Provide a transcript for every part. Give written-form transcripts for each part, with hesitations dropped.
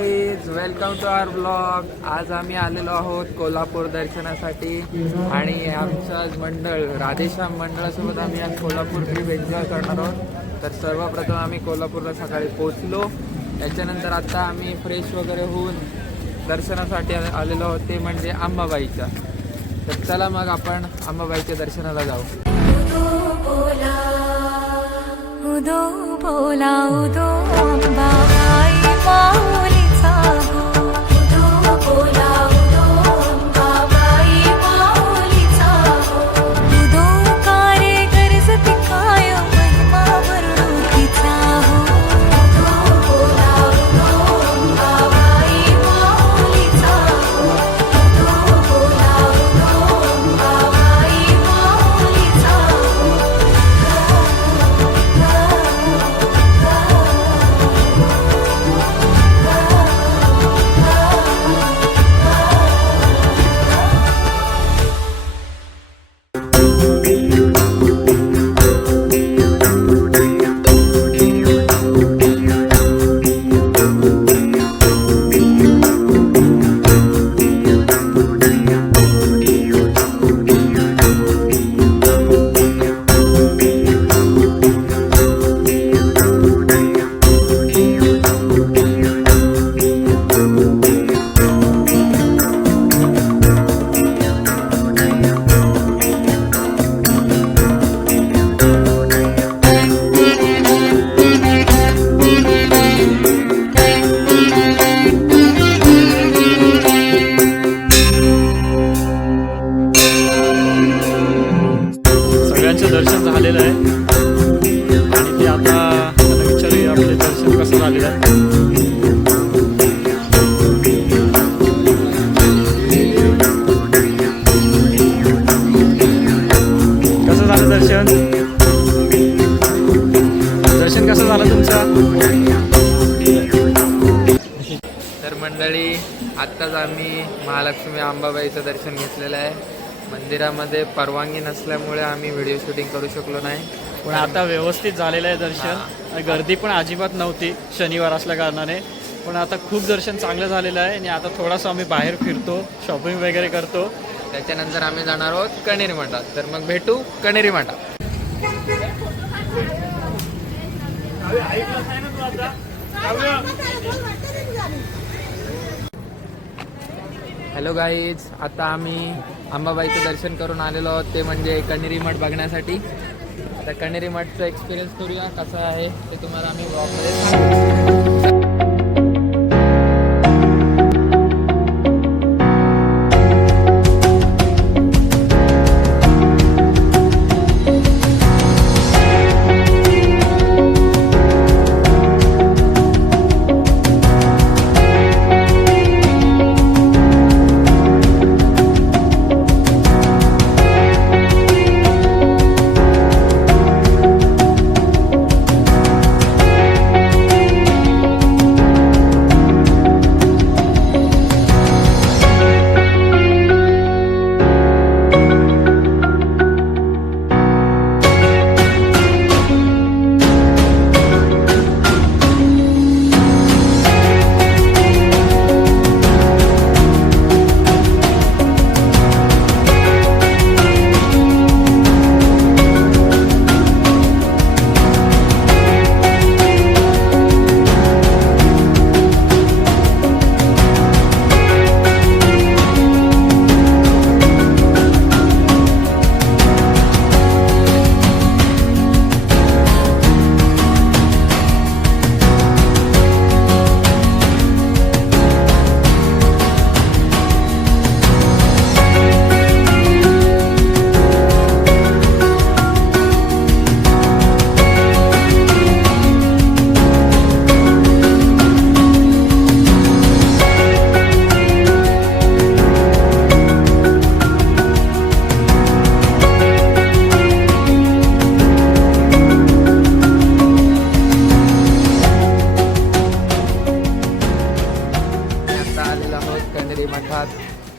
Guys, welcome to our blog. आज आम्ही आलेलो आहोत कोल्हापूर दर्शनासाठी आणि आमचं मंडळ राधेश्याम मंडळासोबत आम्ही आज कोल्हापूर ट्रिप एन्जॉय करणार आहोत. तर सर्वप्रथम आम्ही कोल्हापूरला सकाळी पोचलो. त्याच्यानंतर आता आम्ही फ्रेश वगैरे होऊन दर्शनासाठी आलेलो आहोत, ते म्हणजे अंबाबाईच्या. तर चला मग आपण अंबाबाईच्या दर्शनाला जाऊ. उदो बोला उदो अंबाबाई माऊलीचा हो. उदो बोला उदो अंबाबाई माऊलीचा हो. उदो कारे गरजती काय महिमा वर्णुतीचा हो. उदो बोला उदो अंबाबाई माऊलीचा हो. उदो बोला उदो अंबाबाई माऊलीचा हो. दर्शन झालेलं आहे आणि ते आता त्यांना विचारूया आपले दर्शन कसं झालेलं आहे. कसं झालं दर्शन? दर्शन कसं झालं तुमचं? तर मंडळी, आत्ताच आम्ही महालक्ष्मी अंबाबाईचं दर्शन घेतलेलं आहे. मंदिरामध्ये परवानगी नसल्यामुळे आम्ही व्हिडिओ शूटिंग करू शकलो नाही, पण आता व्यवस्थित झालेलं आहे दर्शन. गर्दी पण अजिबात नव्हती शनिवार असल्या कारणाने, पण आता खूप दर्शन चांगलं झालेलं आहे. आणि आता थोडासा आम्ही बाहेर फिरतो, शॉपिंग वगैरे करतो. त्याच्यानंतर आम्ही जाणार आहोत कणेरी मठात. तर मग भेटू कणेरी मठात. हॅलो गाईज, आता आम्ही अंबाबाईचं दर्शन करून आलेलो आहोत, ते म्हणजे कणेरी मठ बघण्यासाठी. आता कणेरी मठचा एक्सपिरियन्स करूया कसा आहे ते तुम्हाला आम्ही ब्लॉगमध्ये सांगू.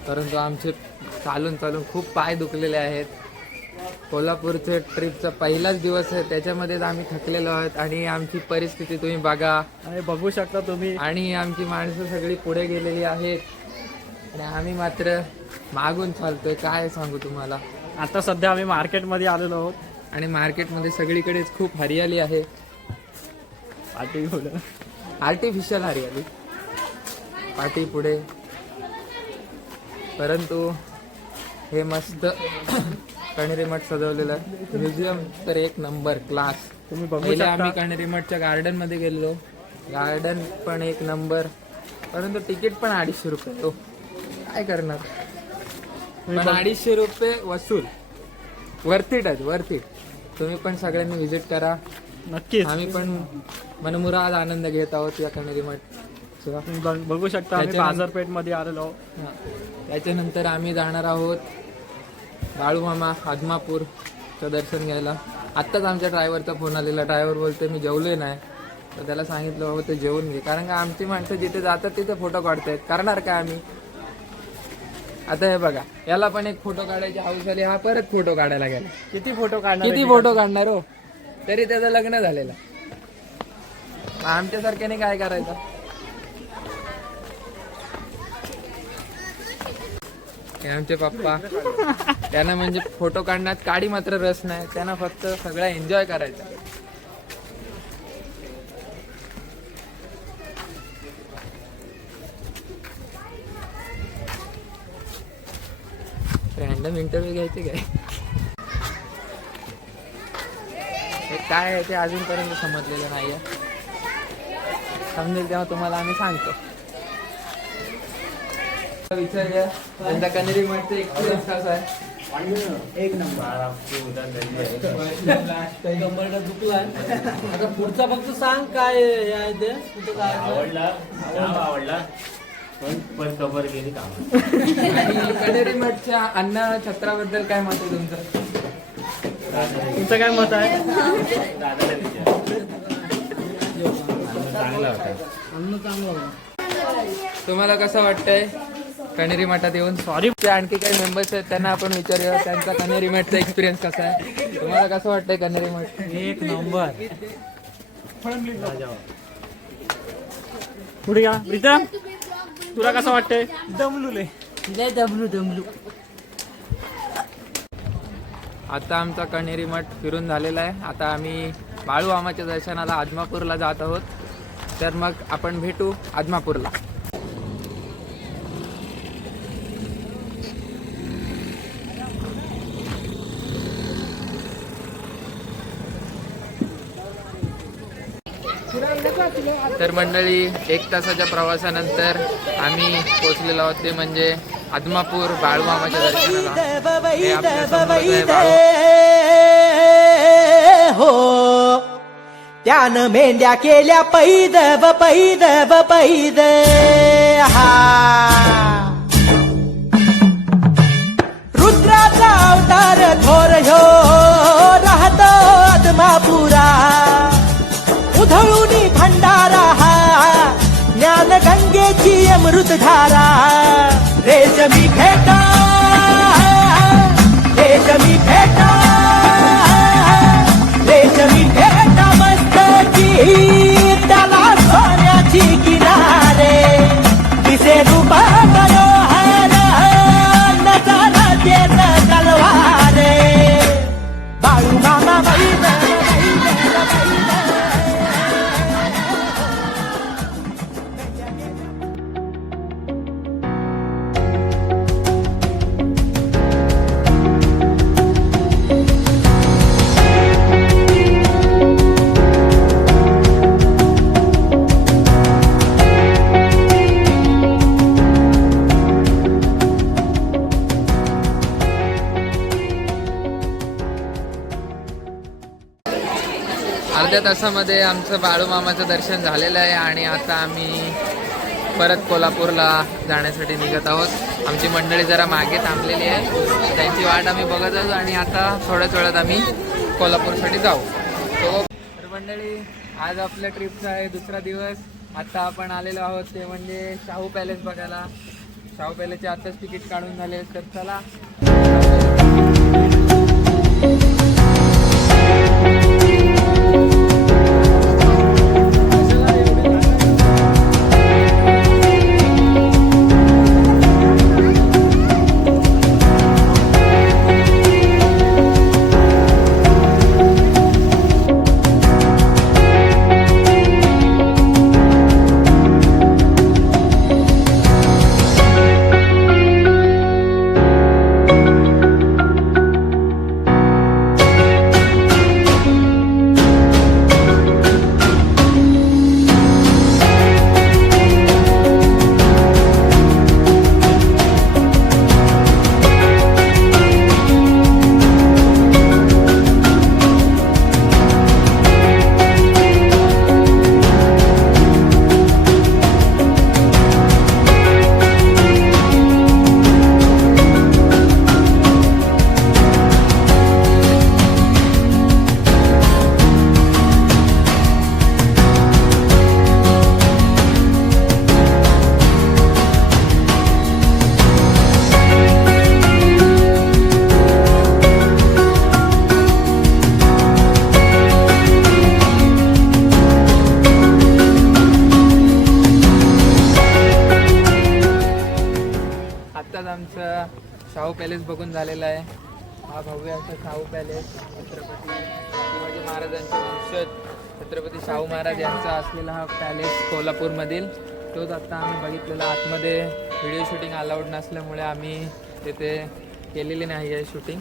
परंतु आमचे चालून खूप पाय दुखलेले आहेत. कोल्हापूरचे ट्रिपचा पहिलाच दिवस आहे, त्याच्यामध्येच आम्ही थकलेलो आहोत आणि आमची परिस्थिती तुम्ही बघा आणि बघू शकता तुम्ही. आणि आमची माणसं सगळी पुढे गेलेली आहेत आणि आम्ही मात्र मागून चालतोय. काय सांगू तुम्हाला. आता सध्या आम्ही मार्केटमध्ये आलेलो आहोत. आणि मार्केटमध्ये सगळीकडेच खूप हरियाली आहे, आर्टिफिशियल हरियाली पाठी पुढे. परंतु हे मस्त कण्हेरी मठ सजवलेलं आहे. म्युझियम तर एक नंबर क्लास. तुम्ही बघू पहिले शकता. आम्ही कण्हेरी मठच्या गार्डन मध्ये गेलेलो, गार्डन पण एक नंबर, परंतु तिकीट पण 250 रुपये. हो काय करणार, पण 250 रुपये वसूल, वर्थ इट आहेत, वर्थ इट. तुम्ही पण सगळ्यांनी व्हिजिट करा. नक्कीच. आम्ही पण मनमुराद आनंद घेत आहोत या कण्हेरी मठ. तुम्ही बघू शकता आम्ही त्याच्यानंतर- बाजारपेठमध्ये आलेलो आहोत. त्याच्यानंतर आम्ही जाणार आहोत बाळूमामा आदमापूरचं दर्शन घ्यायला. आत्ताच आमच्या ड्रायव्हरचा फोन आलेला. ड्रायव्हर बोलते मी जेवलोय नाही, तर त्याला सांगितलं बाबा ते जेवून घे, कारण का आमची माणसं जिथे जातात तिथे फोटो काढतायत. करणार काय आम्ही. आता हे बघा, याला पण एक फोटो काढायची हौस आली, हा परत फोटो काढायला गेला. किती फोटो काढणार किती फोटो काढणार हो, तरी त्याचं लग्न झालेलं. आमच्यासारख्याने काय करायचं. हे आमचे पप्पा, त्यांना म्हणजे फोटो काढण्यात काडी मात्र रस नाही, त्यांना फक्त सगळं एन्जॉय करायचा. रॅन्डम इंटरव्ह्यू घ्यायचे काय, हे काय आहे ते अजूनपर्यंत समजलेलं नाहीये. समजेल तेव्हा तुम्हाला आम्ही सांगतो. विचारूया त्यांचा कण्हेरी मठचा एक्सपिरियन्स कसा आहे. एक नंबर. आता पुढचा फक्त सांग काय आहे ते, कुठं काय आवडला पण कबर गेली काम. आणि कण्हेरी मठच्या अन्न छत्राबद्दल काय मत आहे तुमचं. तुमचं काय मत आहे. दादाला विचार. चांगला होता. अन्न चांगलं होतं. तुम्हाला कसं वाटतंय कण्हेरी मठात येऊन. सॉरी. आणखी काही मेंबर्स आहेत त्यांना आपण विचारूया त्यांचा कण्हेरी मठचा एक्सपिरियन्स कसा आहे. तुम्हाला कसं वाटतंय कण्हेरी मठ. एक नंबर. पुढे या प्रीतम, तुला कसं वाटतंय. दमलूले लय दमलू. आता आमचा कण्हेरी मठ फिरून झालेला आहे. आता आम्ही बाळूमामाच्या दर्शनाला आदमापूरला जात आहोत. तर मग आपण भेटू आदमापूरला. तर मंडळी, 1 तासाच्या प्रवासानंतर आम्ही पोहोचलेलो आहोत, ते म्हणजे आदमापूर बाळूमामाच्या दर्शनाला. हे आपल्या समोरच आहे हो त्यानं मेंढ्या केल्या पैद हा रुद्राचा अवतार थोर ह्यो राहतो आदमापुरा. उधळूनी भंडारा हा ज्ञान गंगेची अमृतधारा. रेशमी फेटा रेशमी फेटा रेशमी फेटा मस्तकी त्याला सोन्याची किनारे. दिसे रूप मनोहर नजारा देत तलवारे. बाळूमामा अर्ध्या तासामध्ये आमचं बाळूमामाचं दर्शन झालेलं आहे आणि आता आम्ही परत कोल्हापूरला जाण्यासाठी निघत आहोत. आमची मंडळी जरा मागे थांबलेली आहे, त्यांची वाट आम्ही बघत आहोत आणि आता थोड्याच वेळात आम्ही कोल्हापूरसाठी जाऊ. तर मंडळी, आज आपल्या ट्रिपचा आहे 2रा दिवस. आता आपण आलेलो आहोत ते म्हणजे शाहू पॅलेस बघायला. शाहू पॅलेसचे आताच तिकीट काढून झाले, तर चला. पॅलेस बघून झालेला आहे. हा भव्य असा शाहू पॅलेस छत्रपती शिवाजी महाराजांचे वंशज छत्रपती शाहू महाराज यांचा असलेला हा पॅलेस कोल्हापूरमधील तोच आत्ता आम्ही बघितलेला. आतमध्ये व्हिडिओ शूटिंग अलाउड नसल्यामुळे आम्ही तिथे केलेली नाही आहे शूटिंग.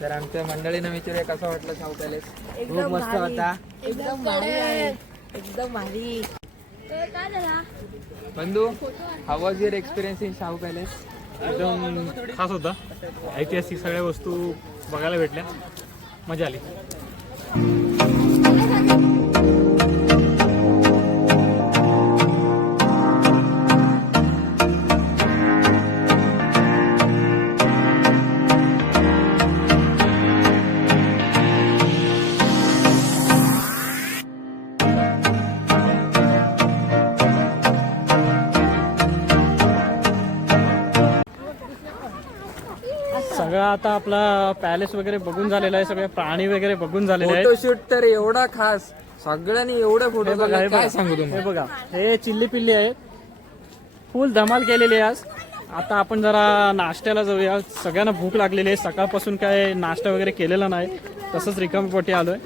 तर आमच्या मंडळीनं विचारूया कसा वाटला शाहू पॅलेस. खूप मस्त होता. एकदम भारी आहे. एकदम भारी. बंधू, how was your experience in Shahu palace? एकदम खास होता. ऐतिहासिक सगळ्या वस्तू बघायला भेटल्या, मजा आली. सगळं आता आपला पॅलेस वगैरे बघून झालेला आहे. सगळे प्राणी वगैरे बघून झालेले आहेत. फोटोशूट तर एवढा खास, सगळ्यांनी एवढे फोटो हे बघा, हे काय बघा. सांगू हे तुम्ही. बघा, हे चिल्ली पिल्ली आहे. फुल धमाल केलेली आहे आज. आता आपण जरा नाश्त्याला जाऊया. सगळ्यांना भूक लागलेली आहे. सकाळपासून काय नाश्ता वगैरे केलेला नाही. तसंच रिकामीपोटी आलोय.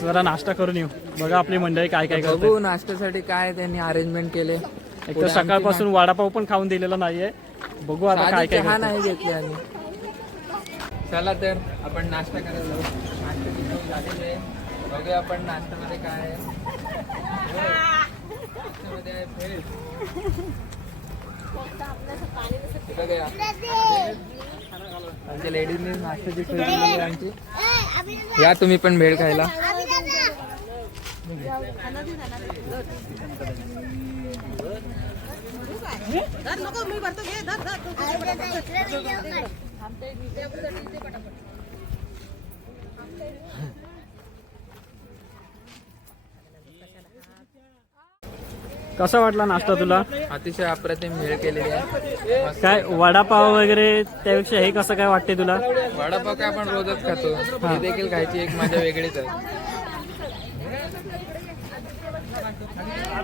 जरा नाश्ता करून येऊ. बघा आपली मंडळी काय काय करते. बघू नाश्त्यासाठी काय त्यांनी अरेंजमेंट केले. एक तर सकाळपासून वडापाव पण खाऊन दिलेला नाहीये. बघू आता काय काय चहा करते. नाही घेतली आम्ही. चला तर आपण नाश्ता करायला जाऊ. नाश्त्याची सोय झालेली आहे. बघूया आपण नाश्त्यामध्ये काय आहे. नाश्त्यामध्ये आहे भेळ. हे बघूया. आमच्या लेडीजने नाश्त्याची सोय केलेली आहे आमची. या तुम्ही पण भेळ खायला. कसा वाटला नाश्ता तुला? अतिशय अप्रतिम भेळ केलेली आहे. मस्त. काय वडापाव वगैरे त्यापेक्षा हे कसं काय वाटते तुला? वडापाव काय आपण रोजच खातो. ही देखील खायची एक मजा वेगळीच आहे.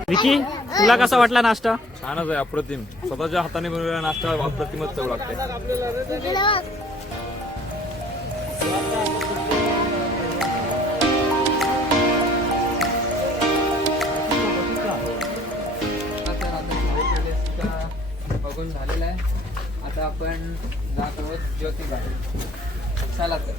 विकी, तुला कसा वाटला नाश्ता? छानच आहे, अप्रतिम. स्वतःच्या हाताने बनवलेला नाश्ता अप्रतिमच चव लागते. बघून झालेला आहे. आता आपण जात आहोत ज्योतिबा. चला तर.